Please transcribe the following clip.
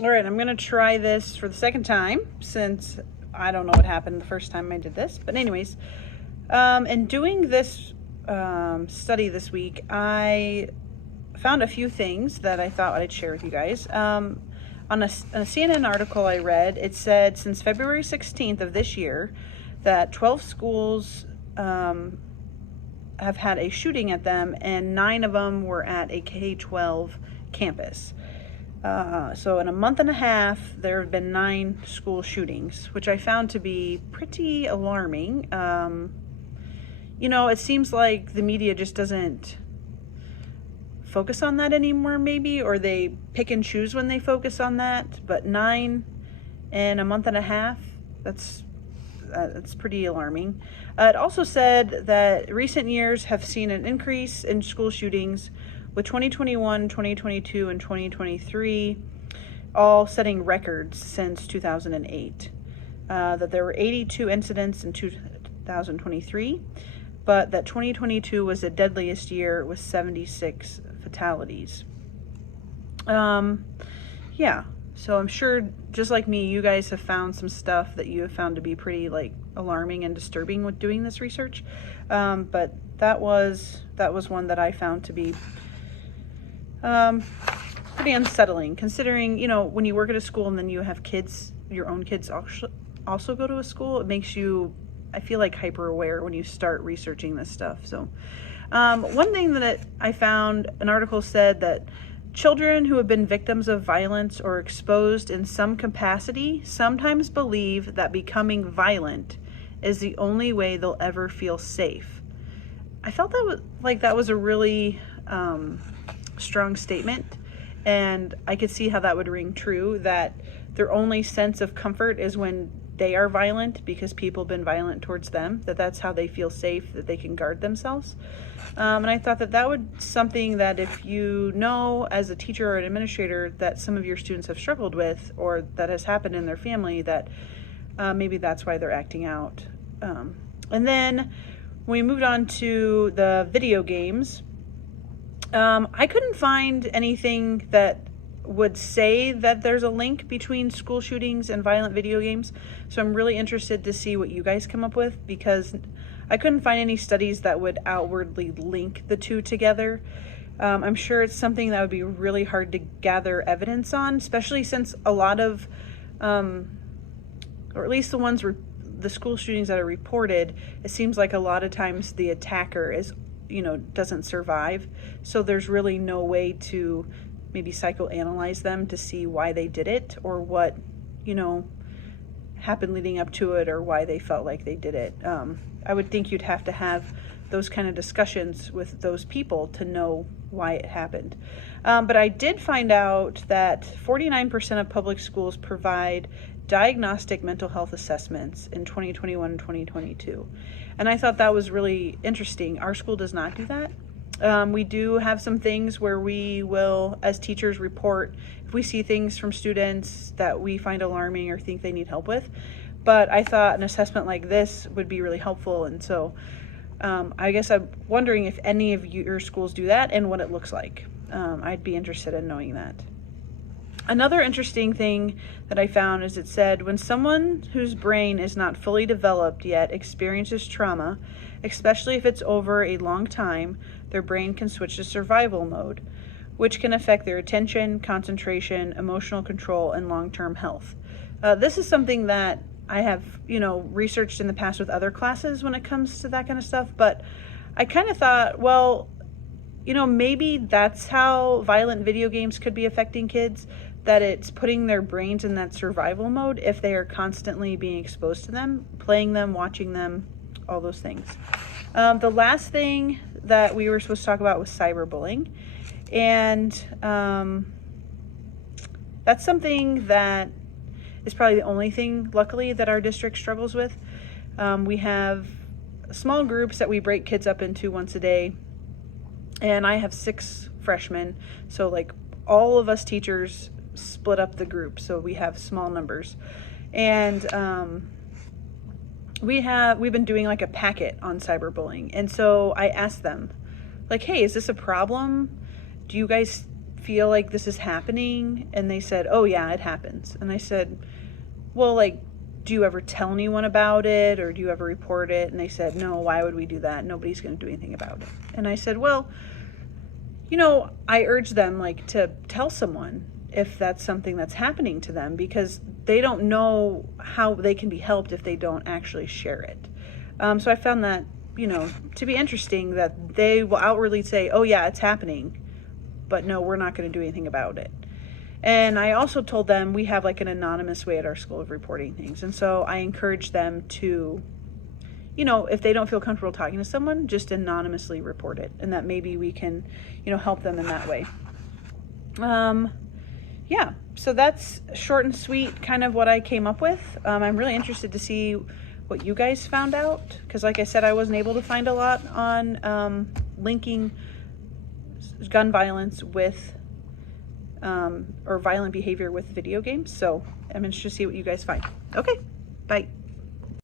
All right, I'm going to try this for the second time since I don't know what happened the first time I did this. But anyways, in doing this study this week, I found a few things that I thought I'd share with you guys. On a CNN article I read, it said since February 16th of this year that 12 schools have had a shooting at them, and 9 of them were at a K-12 campus. So in a month and a half, there have been 9 school shootings, which I found to be pretty alarming. It seems like the media just doesn't focus on that anymore, maybe, or they pick and choose when they focus on that. But 9 in a month and a half, that's pretty alarming. It also said that recent years have seen an increase in school shootings, with 2021, 2022, and 2023 all setting records since 2008. That there were 82 incidents in 2023, but that 2022 was the deadliest year with 76 fatalities. Yeah, so I'm sure, just like me, you guys have found some stuff that you have found to be pretty alarming and disturbing with doing this research. But that was one that I found to be pretty unsettling, considering, when you work at a school and then you have kids, your own kids also go to a school. It makes you, I feel like, hyper aware when you start researching this stuff. So one thing that I found, an article said that children who have been victims of violence or exposed in some capacity sometimes believe that becoming violent is the only way they'll ever feel safe. I felt that was a really strong statement, and I could see how that would ring true, that their only sense of comfort is when they are violent because people have been violent towards them, that's how they feel safe, that they can guard themselves. And I thought that would something that if you know as a teacher or an administrator that some of your students have struggled with, or that has happened in their family, that maybe that's why they're acting out. And then when we moved on to the video games, I couldn't find anything that would say that there's a link between school shootings and violent video games. So I'm really interested to see what you guys come up with, because I couldn't find any studies that would outwardly link the two together. I'm sure it's something that would be really hard to gather evidence on, especially since a lot of, or at least the school shootings that are reported, it seems like a lot of times the attacker doesn't survive. So there's really no way to maybe psychoanalyze them to see why they did it, or what, happened leading up to it, or why they felt like they did it. I would think you'd have to have those kind of discussions with those people to know why it happened. But I did find out that 49% of public schools provide diagnostic mental health assessments in 2021 and 2022. And I thought that was really interesting. Our school does not do that. We do have some things where we will, as teachers, report if we see things from students that we find alarming or think they need help with. But I thought an assessment like this would be really helpful. And so I guess I'm wondering if any of your schools do that and what it looks like. I'd be interested in knowing that. Another interesting thing that I found is it said when someone whose brain is not fully developed yet experiences trauma, especially if it's over a long time, their brain can switch to survival mode, which can affect their attention, concentration, emotional control, and long-term health. This is something that I have, researched in the past with other classes when it comes to that kind of stuff, but I kind of thought, well, maybe that's how violent video games could be affecting kids, that it's putting their brains in that survival mode if they are constantly being exposed to them, playing them, watching them, all those things. The last thing that we were supposed to talk about was cyberbullying. And that's something that is probably the only thing, luckily, that our district struggles with. We have small groups that we break kids up into once a day. And I have 6 freshmen. So all of us teachers split up the group. So we have small numbers. And we've been doing a packet on cyberbullying. And so I asked them, hey, is this a problem? Do you guys feel like this is happening? And they said, oh yeah, it happens. And I said, well, like, do you ever tell anyone about it, or do you ever report it? And they said, no, why would we do that? Nobody's going to do anything about it. And I said, well, you know, I urge them like to tell someone if that's something that's happening to them, because they don't know how they can be helped if they don't actually share it. So I found that, you know, to be interesting, that they will outwardly say, oh yeah, it's happening, but no, we're not going to do anything about it. And I also told them we have like an anonymous way at our school of reporting things. And so I encourage them to, you know, if they don't feel comfortable talking to someone, just anonymously report it, and that maybe we can, you know, help them in that way. Yeah, so that's short and sweet kind of what I came up with. I'm really interested to see what you guys found out, because like I said, I wasn't able to find a lot on linking gun violence with or violent behavior with video games. So I'm interested to see what you guys find. Okay, bye.